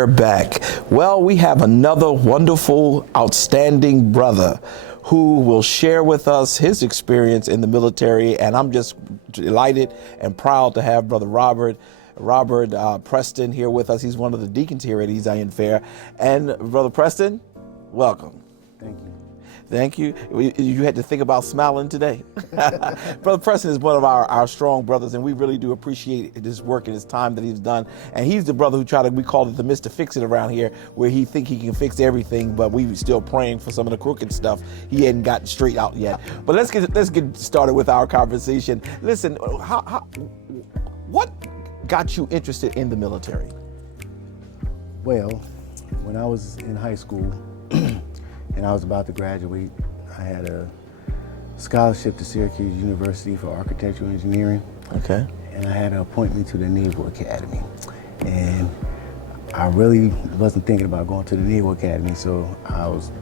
we're back. Well, we have another wonderful, outstanding brother who will share with us his experience in the military, and I'm just delighted and proud to have Brother Robert Preston here with us. He's one of the deacons here at East Zion Fair. And Brother Preston, welcome. Thank you. Thank you. You had to think about smiling today. Brother Preston is one of our strong brothers, and we really do appreciate his work and his time that he's done. And he's the brother who we call it the Mr. Fix-It around here, where he think he can fix everything, but we still praying for some of the crooked stuff he hadn't gotten straight out yet. But let's get started with our conversation. Listen, what got you interested in the military? Well, when I was in high school and I was about to graduate, I had a scholarship to Syracuse University for architectural engineering. Okay. And I had an appointment to the Naval Academy. And I really wasn't thinking about going to the Naval Academy, so I was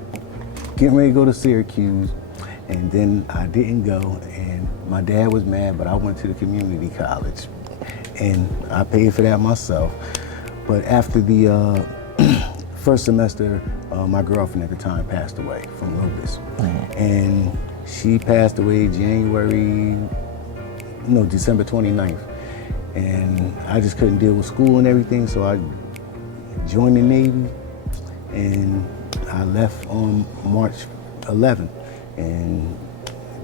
getting ready to go to Syracuse, and then I didn't go, and my dad was mad, but I went to the community college. And I paid for that myself. But after the first semester, my girlfriend at the time passed away from lupus. And she passed away December 29th. And I just couldn't deal with school and everything, so I joined the Navy, and I left on March 11th. And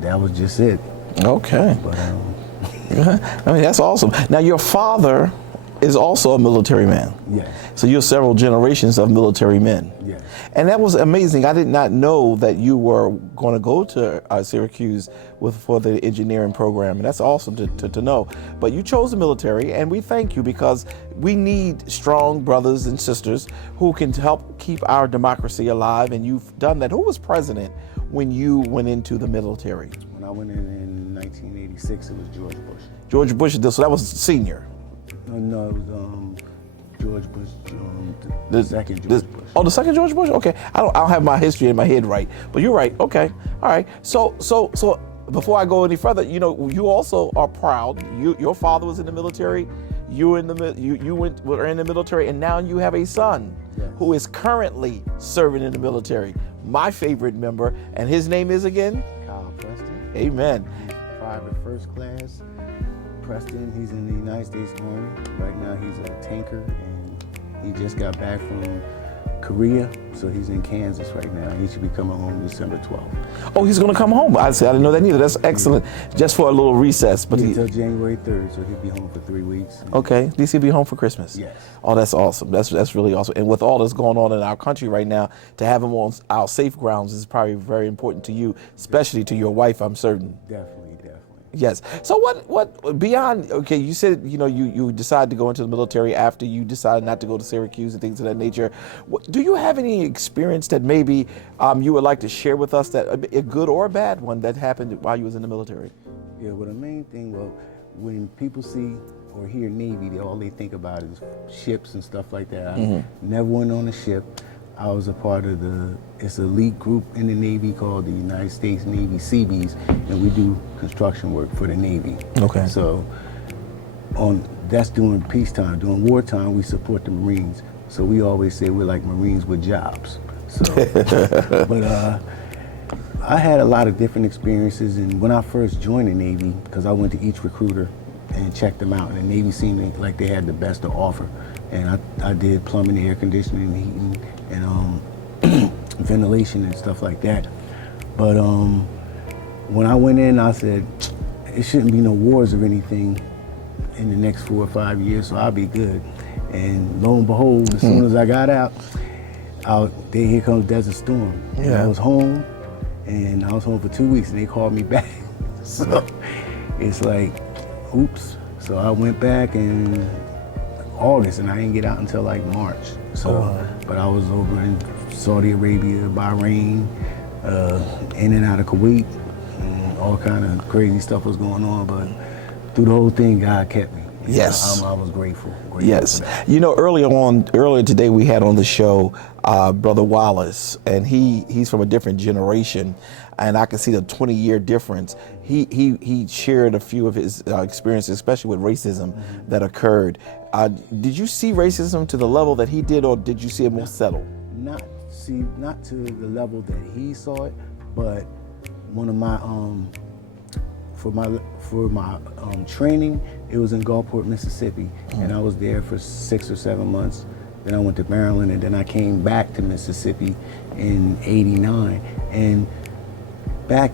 that was just it. Okay. But, I mean, that's awesome. Now, your father is also a military man. yes. So you're several generations of military men. Yes. And that was amazing. I did not know that you were going to go to Syracuse for the engineering program. And that's awesome to know. But you chose the military, and we thank you, because we need strong brothers and sisters who can help keep our democracy alive. And you've done that. Who was president when you went into the military? When I went in 1986, it was George Bush. George Bush, so that was senior. No, it was George Bush, the second George Bush. Oh, the second George Bush? Okay. I don't have my history in my head right, but you're right. Okay. All right. So before I go any further, you also are proud. Your father was in the military. You were in the military, and now you have a son who is currently serving in the military. My favorite member, and his name is again? Kyle Preston. Amen. Private first class. Preston, he's in the United States Army. Right now he's a tanker, and he just got back from Korea, so he's in Kansas right now. He should be coming home December 12th. Oh, he's going to come home. I didn't know that either. That's excellent. Just for a little recess. But until January 3rd, so he'll be home for 3 weeks. Okay. At least he'll be home for Christmas. Yes. Oh, that's awesome. That's really awesome. And with all that's going on in our country right now, to have him on our safe grounds is probably very important to you, especially to your wife, I'm certain. Definitely. Yes. So what beyond, okay, you said, you decided to go into the military after you decided not to go to Syracuse and things of that nature. Do you have any experience that maybe you would like to share with us, that a good or a bad one that happened while you was in the military? Yeah, well, the main thing, when people see or hear Navy, all they think about is ships and stuff like that. I never went on a ship. I was a part of it's an elite group in the Navy called the United States Navy Seabees, and we do construction work for the Navy. Okay. So that's during peacetime. During wartime, we support the Marines. So we always say we're like Marines with jobs. So, but I had a lot of different experiences, and when I first joined the Navy, because I went to each recruiter and checked them out, and the Navy seemed like they had the best to offer. And I did plumbing, air conditioning, heating, and ventilation and stuff like that. But when I went in, I said, it shouldn't be no wars or anything in the next 4 or 5 years, so I'll be good. And lo and behold, as soon as I got out, then here comes Desert Storm. And I was home, and I was home for 2 weeks, and they called me back. So it's like, oops. So I went back in August, and I didn't get out until like March. So, but I was over in Saudi Arabia, Bahrain, in and out of Kuwait, and all kind of crazy stuff was going on. But through the whole thing, God kept me. Yes. I was grateful. Yes. Earlier today we had on the show Brother Wallace, and he's from a different generation. and I can see the 20-year difference. He shared a few of his experiences, especially with racism that occurred. Did you see racism to the level that he did, or did you see it more settled? Not to the level that he saw it, but one of my for my training, it was in Gulfport, Mississippi, and I was there for 6 or 7 months. Then I went to Maryland, and then I came back to Mississippi in '89. And back,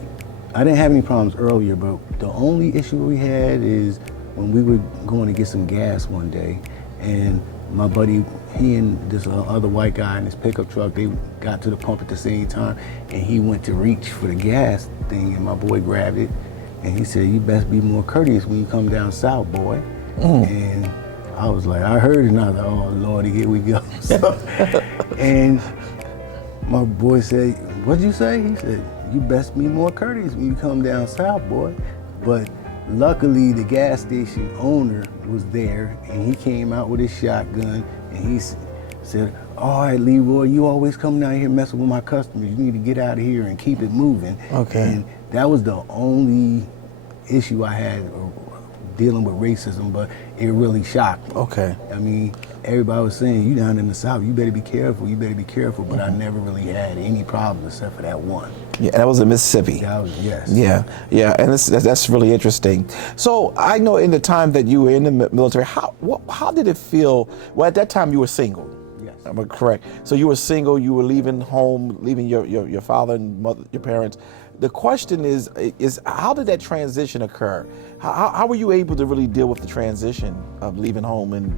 I didn't have any problems earlier, but the only issue we had is when we were going to get some gas one day, and my buddy, he and this other white guy in his pickup truck, they got to the pump at the same time, and he went to reach for the gas thing, and my boy grabbed it, and he said, "You best be more courteous when you come down south, boy." And I was like, I heard it, and I was like, oh Lordy, here we go. So, and my boy said, "What'd you say?" He said, "You best be more courteous when you come down south, boy." But luckily, the gas station owner was there, and he came out with his shotgun, and he said, "All right, Leroy, you always come down here messing with my customers. You need to get out of here and keep it moving." Okay. And that was the only issue I had dealing with racism, but it really shocked me. Okay. I mean, everybody was saying, "You down in the South, you better be careful, you better be careful," but I never really had any problems except for that one. Yeah, that was in Mississippi. That was, yes. Yeah, and that's really interesting. So I know in the time that you were in the military, how did it feel? Well, at that time you were single. Yes. Am I correct? So you were single. You were leaving home, leaving your father and mother, your parents. The question is how did that transition occur? How were you able to really deal with the transition of leaving home and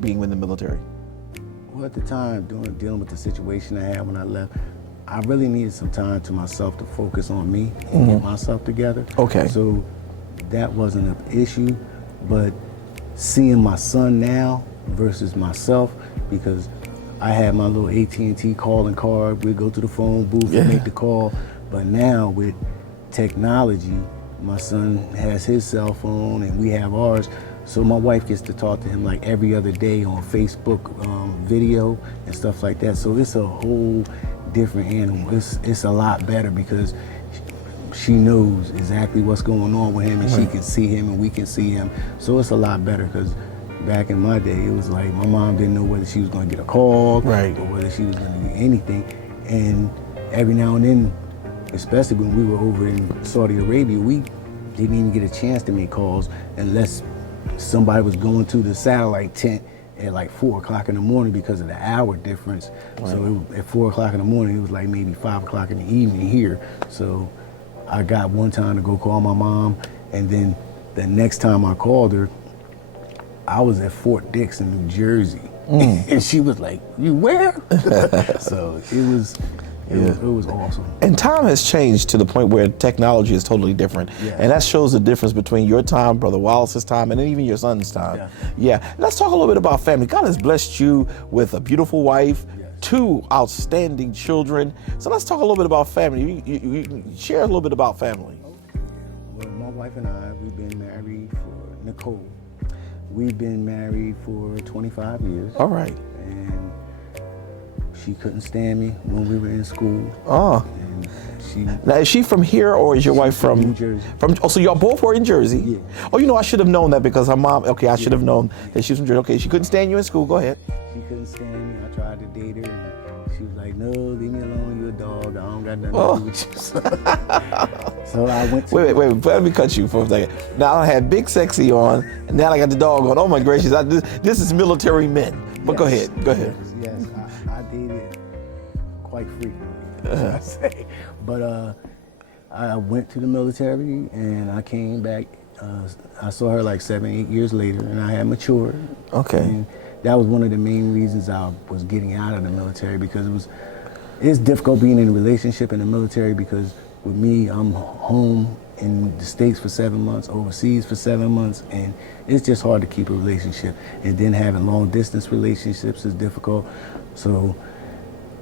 being in the military? Well, at the time, dealing with the situation I had when I left, I really needed some time to myself to focus on me and get myself together. Okay. So that wasn't an issue, but seeing my son now versus myself, because I had my little AT&T calling card, we'd go to the phone booth and make the call, but now with technology, my son has his cell phone and we have ours, so my wife gets to talk to him like every other day on Facebook video and stuff like that. So it's a whole different animal. It's a lot better because she knows exactly what's going on with him, and she can see him and we can see him. So it's a lot better, because back in my day, it was like my mom didn't know whether she was going to get a call or whether she was going to get anything. And every now and then, especially when we were over in Saudi Arabia, we didn't even get a chance to make calls unless somebody was going to the satellite tent at like 4 o'clock in the morning because of the hour difference. So at 4 o'clock in the morning, it was like maybe 5 o'clock in the evening here. So I got one time to go call my mom, and then the next time I called her, I was at Fort Dix in New Jersey. And she was like, "You where?" So it was awesome. And time has changed to the point where technology is totally different. Yes. And that shows the difference between your time, Brother Wallace's time, and then even your son's time. Yeah. Let's talk a little bit about family. God has blessed you with a beautiful wife, 2 outstanding children. So let's talk a little bit about family. You share a little bit about family. Well, my wife and I, we've been married for Nicole. We've been married for 25 years. All right. And she couldn't stand me when we were in school. Oh. And now, is she from here, or is your wife from New Jersey? So y'all both were in Jersey? Yeah. Oh, I should have known that because her mom, I should have known that she was from Jersey. Okay, she couldn't stand you in school. Go ahead. She couldn't stand me. I tried to date her, and she was like, "No, leave me alone. You're a dog. I don't got nothing to do with you." So I went to... Wait. Let me cut you for a second. Now I had Big Sexy on, and now I got the dog on. Oh my gracious, this is military men. But go ahead. Yes, I dated quite frequently, should I say. But I went to the military, and I came back. I saw her like 7-8 years later, and I had matured. Okay. And that was one of the main reasons I was getting out of the military, because it's difficult being in a relationship in the military, because with me, I'm home in the States for 7 months, overseas for 7 months, and it's just hard to keep a relationship. And then having long distance relationships is difficult. So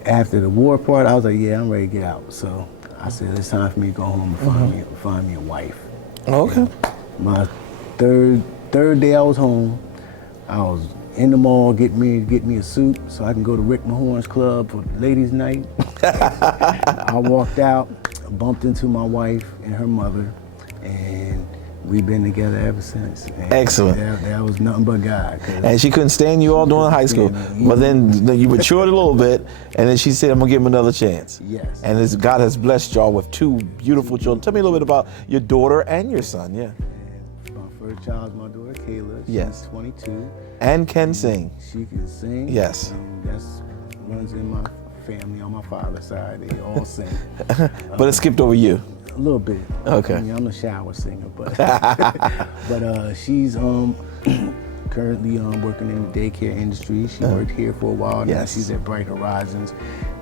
after the war part, I was like, yeah, I'm ready to get out. So I said, it's time for me to go home and find me a wife. Okay. And my third day I was home, I was in the mall getting me a suit so I can go to Rick Mahorn's club for ladies' night. I walked out. bumped into my wife and her mother, and we've been together ever since. And Excellent. That was nothing but God. And she couldn't stand you all during high school. But then you matured a little bit, and then she said, I'm going to give him another chance. Yes. And God has blessed y'all with 2 beautiful children. Tell me a little bit about your daughter and your son, yeah. And my first child is my daughter, Kayla. Yes. She's 22. And can sing. She can sing. Yes. And that's runs in my family on my father's side. They all sing. But it skipped over you. A little bit. Okay. I mean, I'm a shower singer, but but she's currently working in the daycare industry. She worked here for a while. Now Yes. she's at Bright Horizons,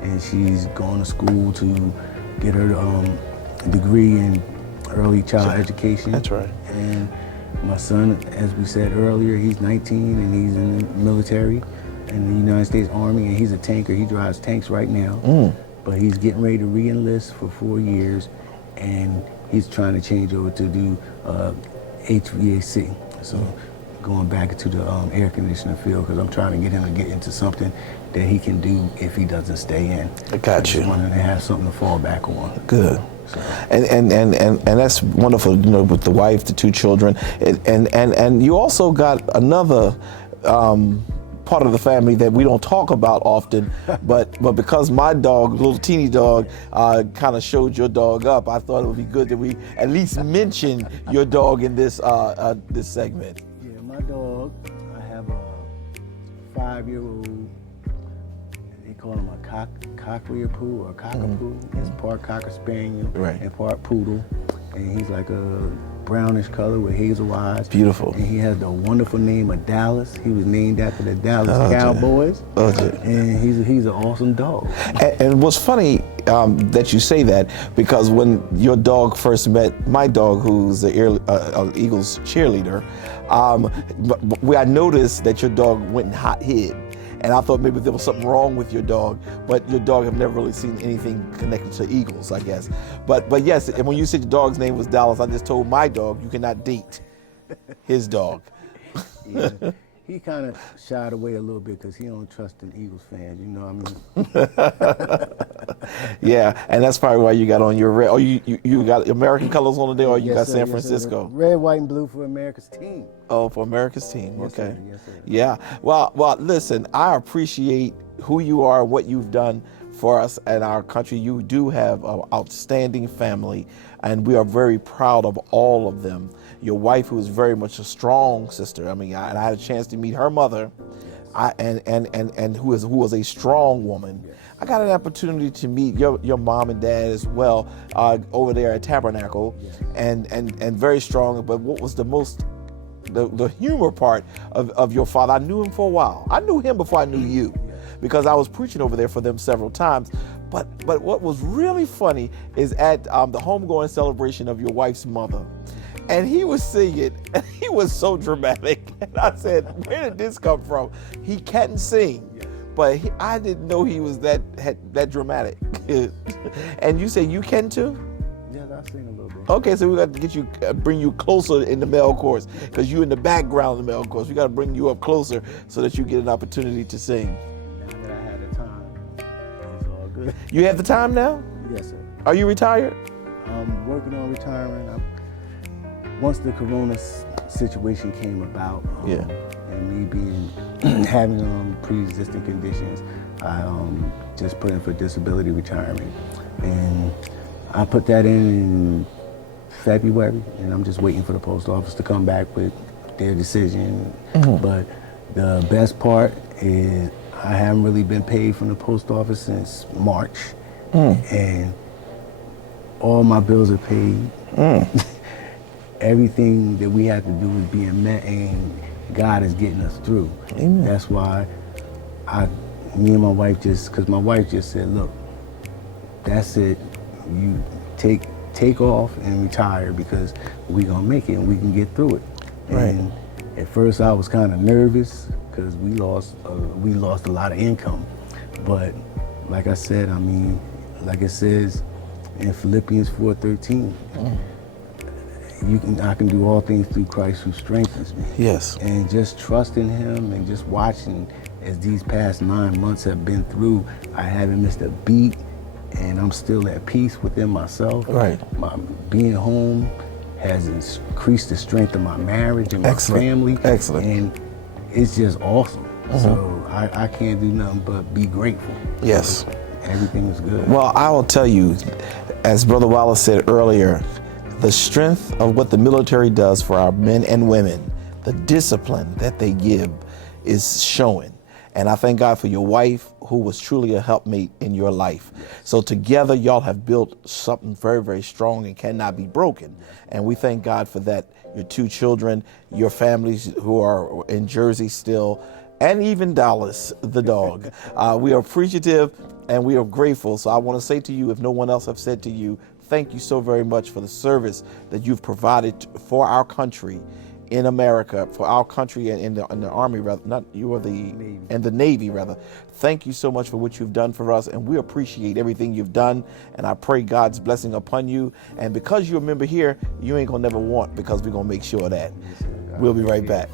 and she's going to school to get her degree in early child education. That's right. And my son, as we said earlier, he's 19 and he's in the military in the United States Army, and he's a tanker. He drives tanks right now, but he's getting ready to re-enlist for 4 years, and he's trying to change over to do HVAC. So going back into the air conditioning field, because I'm trying to get him to get into something that he can do if he doesn't stay in. I got you. Just wanting to have something to fall back on. Good. So. And that's wonderful, you know, with the wife, the 2 children. And you also got another part of the family that we don't talk about often, but because my dog, little teeny dog, kind of showed your dog up, I thought it would be good that we at least mention your dog in this this segment. Yeah, my dog, I have a 5-year-old, they call him a cockapoo or cockapoo. He's part Cocker Spaniel and part poodle, and he's like a brownish color with hazel eyes. Beautiful. And he has the wonderful name of Dallas. He was named after the Dallas Cowboys. And he's an awesome dog. And what's funny that you say that, because when your dog first met my dog, who's the Eagles cheerleader, I noticed that your dog went and hid. And I thought maybe there was something wrong with your dog, but your dog have never really seen anything connected to Eagles, I guess. But yes, and when you said your dog's name was Dallas, I just told my dog you cannot date his dog. Yeah. He kind of shied away a little bit because he don't trust the Eagles fans, you know what I mean? Yeah, and that's probably why you got on your red. Oh, you got American colors on today, or you got San Francisco? Red, white, and blue for America's team. Oh, for America's team. Yes, Okay. sir. Yes, sir. Yeah. Well, listen, I appreciate who you are, what you've done for us and our country. You do have an outstanding family, and we are very proud of all of them. Your wife, who is very much a strong sister. I mean, I had a chance to meet her mother, and who was a strong woman. Yes. I got an opportunity to meet your mom and dad as well over there at Tabernacle, yes. and very strong. But what was the humor part of your father? I knew him for a while. I knew him before I knew you, because I was preaching over there for them several times. But what was really funny is at the homegoing celebration of your wife's mother. And he was singing, and he was so dramatic. And I said, where did this come from? He can sing, but I didn't know he was that dramatic. And you say you can too? Yes, I sing a little bit. Okay, so we got to get you, bring you closer in the male chorus, because you're in the background in the male chorus. We got to bring you up closer so that you get an opportunity to sing. Now that I had the time, it's all good. You have the time now? Yes, sir. Are you retired? I'm working on retiring. Once the corona situation came about, and me being having pre-existing conditions, I just put in for disability retirement, and I put that in February, and I'm just waiting for the post office to come back with their decision. But the best part is I haven't really been paid from the post office since March, and all my bills are paid. Everything that we have to do is being met, and God is getting us through. Amen. That's why me and my wife because my wife just said, look, that's it. You take off and retire, because we're gonna make it and we can get through it. Right. And at first I was kind of nervous because we lost a lot of income. But like I said, I mean, like it says in Philippians 4:13, I can do all things through Christ who strengthens me. Yes. And just trusting him and just watching as these past 9 months have been through, I haven't missed a beat, and I'm still at peace within myself. Right. My being home has increased the strength of my marriage and my Excellent. family. Excellent. And it's just awesome. So I can't do nothing but be grateful. Yes. Everything is good. Well, I will tell you, as Brother Wallace said earlier, the strength of what the military does for our men and women, the discipline that they give is showing. And I thank God for your wife, who was truly a helpmate in your life. So together, y'all have built something very, very strong and cannot be broken. And we thank God for that. Your 2 children, your families who are in Jersey still, and even Dallas, the dog. We are appreciative and we are grateful. So I want to say to you, if no one else have said to you, thank you so very much for the service that you've provided for our country in America, for our country and in the Army, rather, not you or the Navy. And the Navy, rather. Thank you so much for what you've done for us, and we appreciate everything you've done, and I pray God's blessing upon you. And because you're a member here, you ain't gonna never want, because we're gonna make sure of that. We'll be right back.